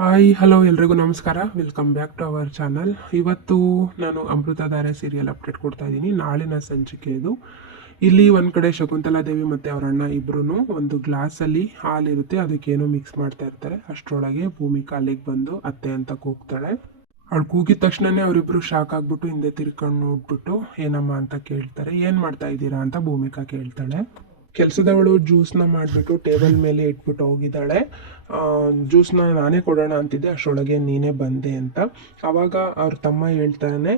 Hi hello ಎಲ್ರಿಗೂ ನಮಸ್ಕಾರ. Welcome back to our channel ಇವತ್ತು ನಾನು ಅಮೃತಧಾರೆ ಸೀರಿಯಲ್ ಅಪ್ಡೇಟ್ ಕೊಡ್ತಾ ಇದ್ದೀನಿ ನಾಳಿನ ಸಂಚಿಕೆ ಇದು. ಇಲ್ಲಿ ಒಂದು ಕಡೆ ಶಕುಂತಲಾ ದೇವಿ ಮತ್ತು ಅವರ ಅಣ್ಣ ಇಬ್ಬರೂ ಒಂದು ಗ್ಲಾಸಲ್ಲಿ ಹಾಲಿರುತ್ತೆ ಅದಕ್ಕೇನೋ ಮಿಕ್ಸ್ ಮಾಡ್ತಾ ಇರ್ತಾರೆ. ಅಷ್ಟರೊಳಗೆ ಭೂಮಿಕಾ ಅಲ್ಲಿಗೆ ಬಂದು ಅತ್ತೆ ಅಂತ ಕೂಗ್ತಾಳೆ. ಅವಳು ಕೂಗಿದ ತಕ್ಷಣನೇ ಅವರಿಬ್ಬರು ಶಾಕ್ ಆಗಿಬಿಟ್ಟು ಹಿಂದೆ ತಿರ್ಕೊಂಡು ನೋಡ್ಬಿಟ್ಟು, ಏನಮ್ಮ ಅಂತ ಕೇಳ್ತಾರೆ. ಏನು ಮಾಡ್ತಾ ಇದ್ದೀರಾ? ಅಂತ ಭೂಮಿಕಾ ಕೇಳ್ತಾಳೆ. ಕೆಲಸದವಳು ಜ್ಯೂಸ್ನ ಮಾಡಿಬಿಟ್ಟು ಟೇಬಲ್ ಮೇಲೆ ಇಟ್ಬಿಟ್ಟು ಹೋಗಿದ್ದಾಳೆ. ಜ್ಯೂಸ್ನ ನಾನೇ ಕೊಡೋಣ ಅಂತಿದ್ದೆ, ಅಷ್ಟರೊಳಗೆ ನೀನೇ ಬಂದೆ ಅಂತ. ಆವಾಗ ಅವ್ರ ತಮ್ಮ ಹೇಳ್ತಾನೆ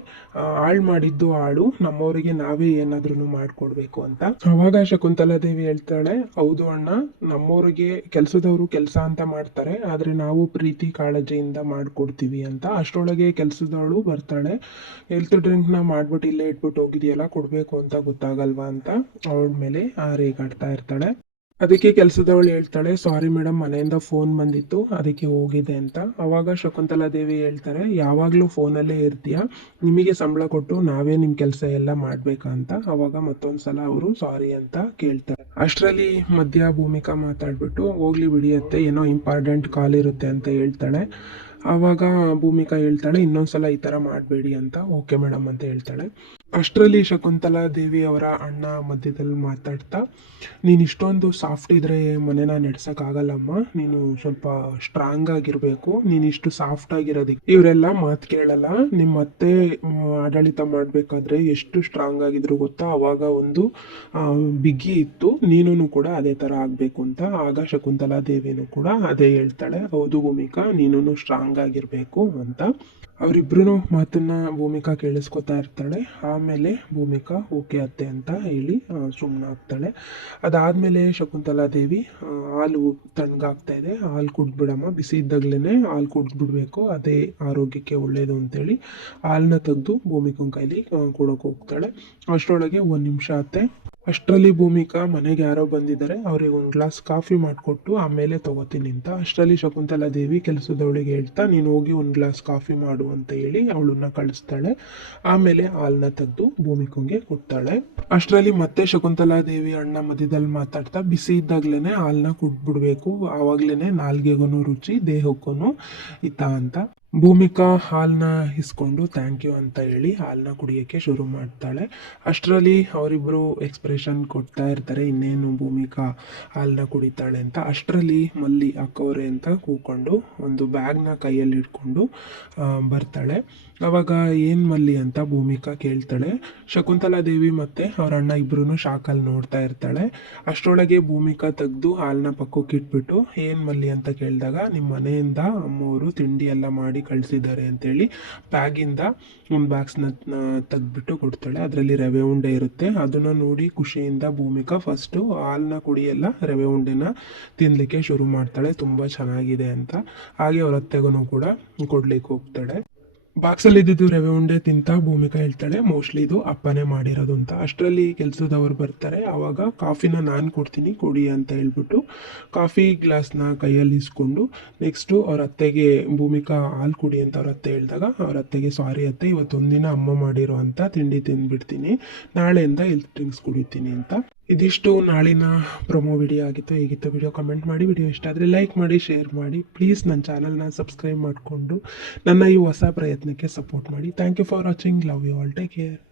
ಹಾಳು ಮಾಡಿದ್ದು ಹಾಳು, ನಮ್ಮವರಿಗೆ ನಾವೇ ಏನಾದ್ರೂ ಮಾಡಿಕೊಡ್ಬೇಕು ಅಂತ. ಅವಾಗ ಶಕುಂತಲಾ ದೇವಿ ಹೇಳ್ತಾಳೆ, ಹೌದು ಅಣ್ಣ, ನಮ್ಮವರಿಗೆ ಕೆಲಸದವರು ಕೆಲಸ ಅಂತ ಮಾಡ್ತಾರೆ, ಆದರೆ ನಾವು ಪ್ರೀತಿ ಕಾಳಜಿಯಿಂದ ಮಾಡಿಕೊಡ್ತೀವಿ ಅಂತ. ಅಷ್ಟರೊಳಗೆ ಕೆಲಸದವಳು ಬರ್ತಾಳೆ ಹೆಲ್ತ್ ಡ್ರಿಂಕ್ನ ಮಾಡ್ಬಿಟ್ಟು ಇಲ್ಲೇ ಇಟ್ಬಿಟ್ಟು ಹೋಗಿದೆಯಲ್ಲ, ಕೊಡಬೇಕು ಅಂತ ಗೊತ್ತಾಗಲ್ವಾ ಅಂತ? ಅವಳ ಮೇಲೆ ಆ ರೇಗಾಡ್ತಾ ಇರ್ತಾಳೆ. ಅದಕ್ಕೆ ಕೆಲಸದವಳು ಹೇಳ್ತಾಳೆ ಸಾರಿ ಮೇಡಮ್ ಮನೆಯಿಂದ ಫೋನ್ ಬಂದಿತ್ತು, ಅದಕ್ಕೆ ಹೋಗಿದೆ ಅಂತ. ಅವಾಗ ಶಕುಂತಲಾ ದೇವಿ ಹೇಳ್ತಾರೆ, ಯಾವಾಗಲೂ ಫೋನಲ್ಲೇ ಇರ್ತೀಯ? ನಿಮಗೆ ಸಂಬಳ ಕೊಟ್ಟು ನಾವೇ ನಿಮ್ಮ ಕೆಲಸ ಎಲ್ಲ ಮಾಡ್ಬೇಕಾ ಅಂತ? ಅವಾಗ ಮತ್ತೊಂದ್ಸಲ ಅವರು ಸಾರಿ ಅಂತ ಕೇಳ್ತಾರೆ. ಅಷ್ಟರಲ್ಲಿ ಮಧ್ಯ ಭೂಮಿಕಾ ಮಾತಾಡ್ಬಿಟ್ಟು, ಹೋಗ್ಲಿ ಬಿಡಿಯತ್ತೆ ಏನೋ ಇಂಪಾರ್ಟೆಂಟ್ ಕಾಲ್ ಇರುತ್ತೆ ಅಂತ ಹೇಳ್ತಾಳೆ. ಆವಾಗ ಭೂಮಿಕಾ ಹೇಳ್ತಾಳೆ, ಇನ್ನೊಂದ್ಸಲ ಈ ಥರ ಮಾಡಬೇಡಿ ಅಂತ. ಓಕೆ ಮೇಡಮ್, ಅಂತ ಹೇಳ್ತಾಳೆ. ಅಷ್ಟರಲ್ಲಿ ಶಕುಂತಲಾ ದೇವಿ ಅವರ ಅಣ್ಣ ಮಧ್ಯದಲ್ಲಿ ಮಾತಾಡ್ತಾ, ನೀನು ಇಷ್ಟೊಂದು ಸಾಫ್ಟ್ ಇದ್ರೆ ಮನೆನ ಆಗಲ್ಲಮ್ಮ ನೀನು ಸ್ವಲ್ಪ ಸ್ಟ್ರಾಂಗ್ ಆಗಿರಬೇಕು. ನೀನು ಇಷ್ಟು ಸಾಫ್ಟ್ ಆಗಿರೋದಕ್ಕೆ ಇವರೆಲ್ಲ ಮಾತು ಕೇಳಲ್ಲ. ನಿಮ್ಮ ಅತ್ತೆ ಆಡಳಿತ ಮಾಡಬೇಕಾದ್ರೆ ಎಷ್ಟು ಸ್ಟ್ರಾಂಗ್ ಆಗಿದ್ರು ಗೊತ್ತಾ? ಅವಾಗ ಒಂದು ಬಿಗ್ಗಿ ಬಿಗಿ ಇತ್ತು. ನೀನು ಕೂಡ ಅದೇ ಥರ ಆಗಬೇಕು ಅಂತ. ಆಗ ಶಕುಂತಲಾ ದೇವಿನೂ ಕೂಡ ಅದೇ ಹೇಳ್ತಾಳೆ. ಹೌದು ಭೂಮಿಕಾ ನೀನು ಸ್ಟ್ರಾಂಗ್ ಆಗಿರಬೇಕು ಅಂತ. ಅವರಿಬ್ರು ಮಾತನ್ನ ಭೂಮಿಕಾ ಕೇಳಿಸ್ಕೊತಾ ಇರ್ತಾಳೆ. ಆಮೇಲೆ ಭೂಮಿಕಾ ಓಕೆ ಅತ್ತೆ ಅಂತ ಹೇಳಿ ಸುಮ್ಮನಾಗ್ತಾಳೆ ಅದಾದಮೇಲೆ ಶಕುಂತಲಾ ದೇವಿ ಹಾಲು ತಣ್ಣಗಾಗ್ತಾ ಇದೆ. ಹಾಲು ಕುಡ್ದ್ಬಿಡಮ್ಮ. ಬಿಸಿ ಇದ್ದಾಗಲೇ ಹಾಲು ಕುಡ್ದ್ಬಿಡ್ಬೇಕು. ಅದೇ ಆರೋಗ್ಯಕ್ಕೆ ಒಳ್ಳೆಯದು ಅಂತೇಳಿ ಹಾಲನ್ನ ತೆಗೆದು ಭೂಮಿಕನ ಕೈಲಿ ಕೊಡೋಕೆ ಹೋಗ್ತಾಳೆ. ಅಷ್ಟರೊಳಗೆ ಒಂದು ನಿಮಿಷ ಅತ್ತೆ ಅಷ್ಟರಲ್ಲಿ ಭೂಮಿಕಾ ಮನೆಗೆ ಯಾರೋ ಬಂದಿದ್ದಾರೆ, ಅವ್ರಿಗೆ ಒಂದು ಗ್ಲಾಸ್ ಕಾಫಿ ಮಾಡಿಕೊಟ್ಟು ಆಮೇಲೆ ತಗೋತೀನಿ ಅಂತ. ಅಷ್ಟರಲ್ಲಿ ಶಕುಂತಲಾ ದೇವಿ ಕೆಲಸದವಳಿಗೆ ಹೇಳ್ತಾ, ನೀನು ಹೋಗಿ ಒಂದು ಗ್ಲಾಸ್ ಕಾಫಿ ಮಾಡು ಅಂತ ಹೇಳಿ ಅವಳನ್ನ ಕಳಿಸ್ತಾಳೆ. ಆಮೇಲೆ ಹಾಲನ್ನ ತೆಗೆದು ಭೂಮಿಕಂಗೆ ಕೊಡ್ತಾಳೆ. ಅಷ್ಟರಲ್ಲಿ ಮತ್ತೆ ಶಕುಂತಲಾ ದೇವಿ ಅಣ್ಣ ಮಧ್ಯದಲ್ಲಿ ಮಾತಾಡ್ತಾ, ಬಿಸಿ ಇದ್ದಾಗ್ಲೇನೆ ಹಾಲನ್ನ ಕುಡ್ಬಿಡ್ಬೇಕು. ಆವಾಗ್ಲೇನೆ ನಾಲ್ಗೆಗೂ ರುಚಿ ದೇಹಕ್ಕೂ ಹಿತ ಅಂತ. ಭೂಮಿಕಾ ಹಾಲನ್ನ ಇಸ್ಕೊಂಡು ಥ್ಯಾಂಕ್ ಯು ಅಂತ ಹೇಳಿ ಹಾಲನ್ನ ಕುಡಿಯೋಕ್ಕೆ ಶುರು ಮಾಡ್ತಾಳೆ. ಅಷ್ಟರಲ್ಲಿ ಅವರಿಬ್ಬರು ಎಕ್ಸ್ಪ್ರೆಷನ್ ಕೊಡ್ತಾ ಇರ್ತಾರೆ, ಇನ್ನೇನು ಭೂಮಿಕಾ ಹಾಲನ್ನ ಕುಡಿತಾಳೆ ಅಂತ. ಅಷ್ಟರಲ್ಲಿ ಮಲ್ಲಿ ಅಕ್ಕವ್ರೆ ಅಂತ ಕೂಕೊಂಡು ಒಂದು ಬ್ಯಾಗ್ನ ಕೈಯಲ್ಲಿ ಇಟ್ಕೊಂಡು ಬರ್ತಾಳೆ. ಅವಾಗ ಏನು ಮಲ್ಲಿ ಅಂತ ಭೂಮಿಕಾ ಕೇಳ್ತಾಳೆ. ಶಕುಂತಲಾ ದೇವಿ ಮತ್ತು ಅವ್ರ ಅಣ್ಣ ಇಬ್ಬರೂ ಶಾಕಲ್ಲಿ ನೋಡ್ತಾ ಇರ್ತಾಳೆ. ಅಷ್ಟರೊಳಗೆ ಭೂಮಿಕಾ ತೆಗೆದು ಹಾಲನ್ನ ಪಕ್ಕಕ್ಕೆ ಇಟ್ಬಿಟ್ಟು, ಏನು ಮಲ್ಲಿ ಅಂತ ಕೇಳಿದಾಗ ನಿಮ್ಮ ಮನೆಯಿಂದ ಅಮ್ಮವರು ತಿಂಡಿ ಎಲ್ಲ ಮಾಡಿ ಕಳಿಸಿದ್ದಾರೆ ಅಂತೇಳಿ ಬ್ಯಾಗಿಂದ ಒಂದು ಬಾಕ್ಸ್ನ ತೆಗೆದ್ಬಿಟ್ಟು ಕೊಡ್ತಾಳೆ. ಅದರಲ್ಲಿ ರವೆ ಉಂಡೆ ಇರುತ್ತೆ. ಅದನ್ನು ನೋಡಿ ಖುಷಿಯಿಂದ ಭೂಮಿಕಾ ಫಸ್ಟು ಹಾಲನ್ನ ಕುಡಿಯೆಲ್ಲ ರವೆ ಉಂಡೆನ ತಿನ್ನಲಿಕ್ಕೆ ಶುರು ಮಾಡ್ತಾಳೆ. ತುಂಬ ಚೆನ್ನಾಗಿದೆ ಅಂತ. ಹಾಗೆ ಅವ್ರ ಅತ್ತೆಗೂ ಕೂಡ ಕೊಡ್ಲಿಕ್ಕೆ ಹೋಗ್ತಾಳೆ. ಬಾಕ್ಸಲ್ಲಿ ಇದ್ದಿದ್ದು ರವೆ ಉಂಡೆ ತಿಂತ ಭೂಮಿಕಾ ಹೇಳ್ತಾಳೆ. ಮೋಸ್ಟ್ಲಿ ಇದು ಅಪ್ಪನೇ ಮಾಡಿರೋದು ಅಂತ. ಅಷ್ಟರಲ್ಲಿ ಕೆಲಸದವ್ರು ಬರ್ತಾರೆ. ಆವಾಗ ಕಾಫಿನ ನಾನು ಕೊಡ್ತೀನಿ, ಕೊಡಿ ಅಂತ ಹೇಳ್ಬಿಟ್ಟು ಕಾಫಿ ಗ್ಲಾಸ್ನ ಕೈಯಲ್ಲಿ ಇಸ್ಕೊಂಡು ನೆಕ್ಸ್ಟು ಅವ್ರ ಅತ್ತೆಗೆ ಭೂಮಿಕಾ ಹಾಲು ಕುಡಿ ಅಂತ ಅವ್ರ ಅತ್ತೆ ಹೇಳಿದಾಗ, ಅವ್ರ ಅತ್ತೆಗೆ ಸಾರಿ ಅತ್ತೆ, ಇವತ್ತೊಂದಿನ ಅಮ್ಮ ಮಾಡಿರೋ ಅಂತ ತಿಂಡಿ ತಿಂದ್ಬಿಡ್ತೀನಿ. ನಾಳೆಯಿಂದ ಹೆಲ್ತ್ ಡ್ರಿಂಕ್ಸ್ ಕುಡಿತೀನಿ ಅಂತ. ಇದಿಷ್ಟು ನಾಳಿನ ಪ್ರೊಮೋ ವಿಡಿಯೋ ಆಗಿತ್ತು. ಹೇಗಿತ್ತು ವಿಡಿಯೋ ಕಮೆಂಟ್ ಮಾಡಿ. ವಿಡಿಯೋ ಇಷ್ಟ ಆದರೆ ಲೈಕ್ ಮಾಡಿ ಶೇರ್ ಮಾಡಿ. ಪ್ಲೀಸ್ ನನ್ನ ಚಾನಲ್ನ ಸಬ್ಸ್ಕ್ರೈಬ್ ಮಾಡಿಕೊಂಡು ನನ್ನ ಈ ಹೊಸ ಪ್ರಯತ್ನಕ್ಕೆ ಸಪೋರ್ಟ್ ಮಾಡಿ. Thank you for watching love you all take care